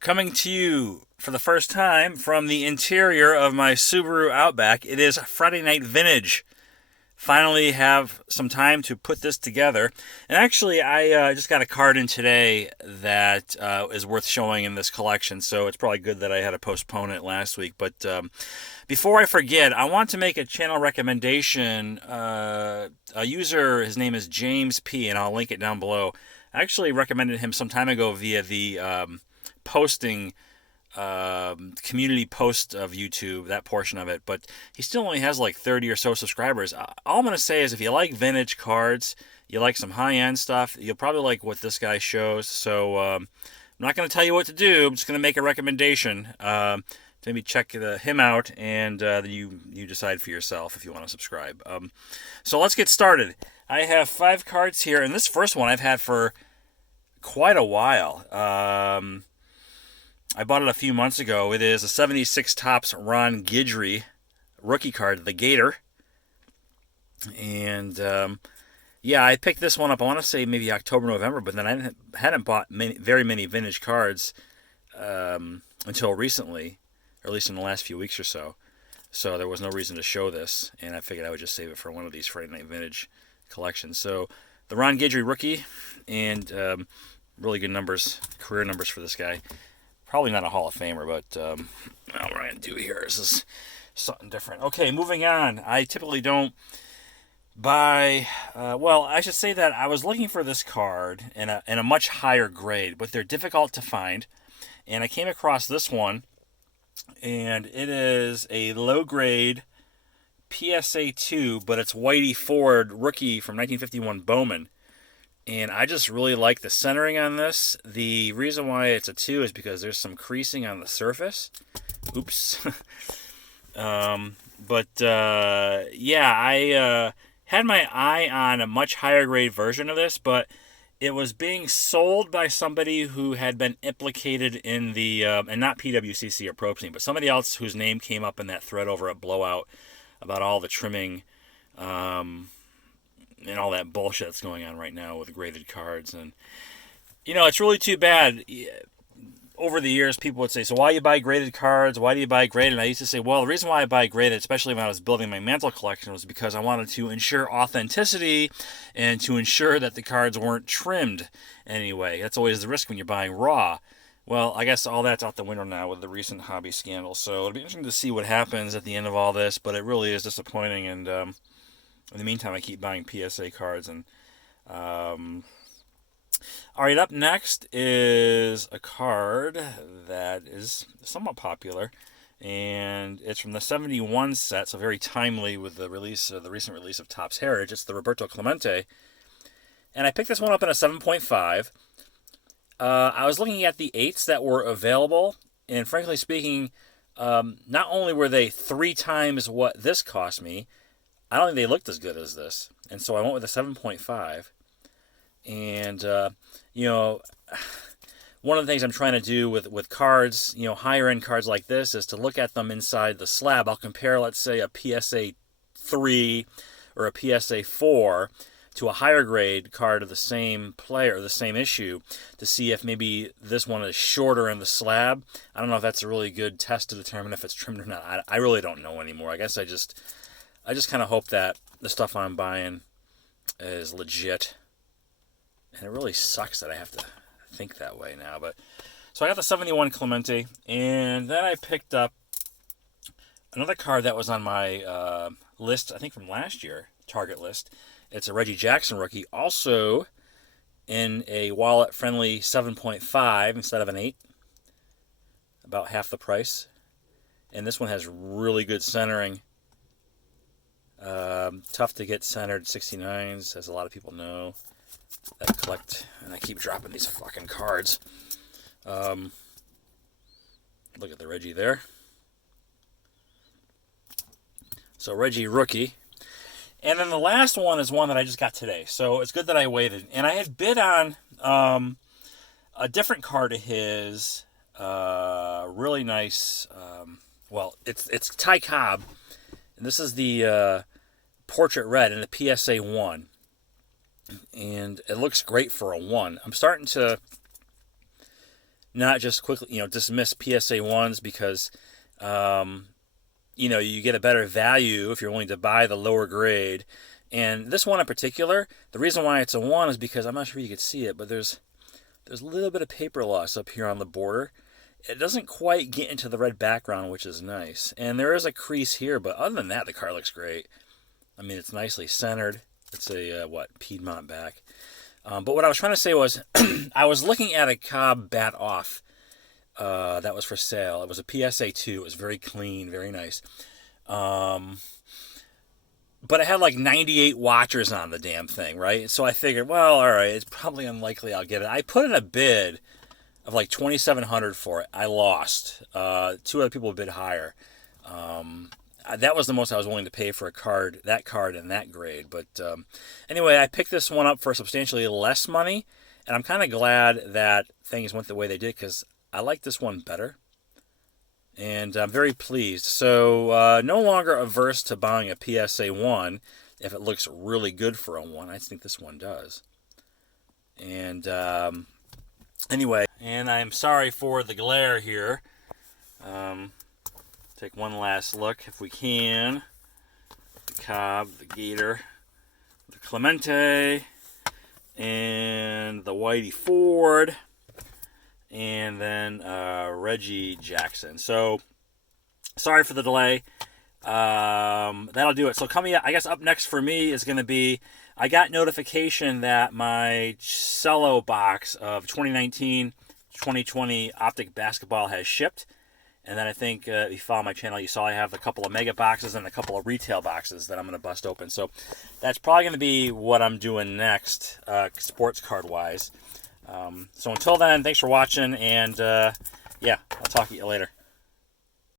Coming to you for the first time from the interior of my Subaru Outback. It is Friday Night Vintage. Finally have some time to put this together. And actually, I just got a card in today that is worth showing in this collection, so it's probably good that I had to postpone it last week. But before I forget, I want to make a channel recommendation. A user, his name is James P., and I'll link it down below. I actually recommended him some time ago via the posting community post of YouTube, that portion of it, but he still only has like 30 or so subscribers. All I'm going to say is if you like vintage cards, you like some high-end stuff, you'll probably like what this guy shows. So I'm not going to tell you what to do. I'm just going to make a recommendation. Maybe check him out, and then you decide for yourself if you want to subscribe. So let's get started. I have 5 cards here, and this first one I've had for quite a while. I bought it a few months ago. It is a 76 Topps Ron Guidry rookie card, the Gator. And yeah, I picked this one up, I want to say maybe October, November, but then I hadn't bought very many vintage cards until recently, or at least in the last few weeks or so. So there was no reason to show this, and I figured I would just save it for one of these Friday Night Vintage collections. So the Ron Guidry rookie, and really good numbers, career numbers for this guy. Probably not a Hall of Famer, but what I'm going to do here is something different. Okay, moving on. I typically don't buy... well, I should say that I was looking for this card in a much higher grade, but they're difficult to find. And I came across this one, and it is a low-grade PSA 2, but it's Whitey Ford rookie from 1951 Bowman. And I just really like the centering on this. The reason why it's a 2 is because there's some creasing on the surface. Oops. But yeah, I had my eye on a much higher grade version of this, but it was being sold by somebody who had been implicated in the, and not PWCC or Propane, but somebody else whose name came up in that thread over at Blowout about all the trimming, and all that bullshit that's going on right now with graded cards. And, you know, it's really too bad. Over the years, people would say, so why do you buy graded cards? Why do you buy graded? And I used to say, well, the reason why I buy graded, especially when I was building my mantle collection, was because I wanted to ensure authenticity and to ensure that the cards weren't trimmed anyway. That's always the risk when you're buying raw. Well, I guess all that's out the window now with the recent hobby scandal. So it'll be interesting to see what happens at the end of all this, but it really is disappointing. And in the meantime, I keep buying PSA cards. And all right, up next is a card that is somewhat popular, and it's from the 71 set, so very timely with the recent release of Topps Heritage. It's the Roberto Clemente, and I picked this one up in a 7.5. I was looking at the 8s that were available, and frankly speaking, not only were they 3 times what this cost me, I don't think they looked as good as this. And so I went with a 7.5. And, you know, one of the things I'm trying to do with cards, you know, higher end cards like this, is to look at them inside the slab. I'll compare, let's say, a PSA 3 or a PSA 4 to a higher grade card of the same player, the same issue, to see if maybe this one is shorter in the slab. I don't know if that's a really good test to determine if it's trimmed or not. I really don't know anymore. I guess I just kind of hope that the stuff I'm buying is legit. And it really sucks that I have to think that way now. But so I got the 71 Clemente, and then I picked up another card that was on my list, I think from last year, target list. It's a Reggie Jackson rookie, also in a wallet-friendly 7.5 instead of an 8. About half the price. And this one has really good centering. Tough to get centered 69s, as a lot of people know that collect, and I keep dropping these fucking cards. Look at the Reggie there. So Reggie rookie. And then the last one is one that I just got today. So it's good that I waited. And I had bid on a different card of his. Really nice. Well, it's Ty Cobb. And this is the Portrait Red in the PSA 1. And it looks great for a 1. I'm starting to not just quickly, dismiss PSA ones because, you get a better value if you're willing to buy the lower grade. And this one in particular, the reason why it's a 1 is because I'm not sure if you can see it, but there's a little bit of paper loss up here on the border. It doesn't quite get into the red background, which is nice. And there is a crease here, but other than that, the car looks great. I mean, it's nicely centered. It's a, Piedmont back. But what I was trying to say was, I was looking at a Cobb bat off that was for sale. It was a PSA 2. It was very clean, very nice. But it had like 98 watchers on the damn thing, right? So I figured, well, all right, it's probably unlikely I'll get it. I put in a bid of like $2,700 for it. I lost. 2 other people bid higher. That was the most I was willing to pay for that card and that grade. But anyway, I picked this one up for substantially less money, and I'm kind of glad that things went the way they did because I like this one better. And I'm very pleased. So no longer averse to buying a PSA 1 if it looks really good for a 1. I think this one does. And anyway, and I'm sorry for the glare here. Take one last look if we can. The Cobb, the Gator, the Clemente, and the Whitey Ford, and then Reggie Jackson. So, sorry for the delay. That'll do it. So coming up, I guess up next for me is going to be, I got notification that my cello box of 2019-2020 Optic basketball has shipped. And then I think if you follow my channel, you saw I have a couple of mega boxes and a couple of retail boxes that I'm going to bust open. So that's probably going to be what I'm doing next, sports card-wise. So until then, thanks for watching, and I'll talk to you later.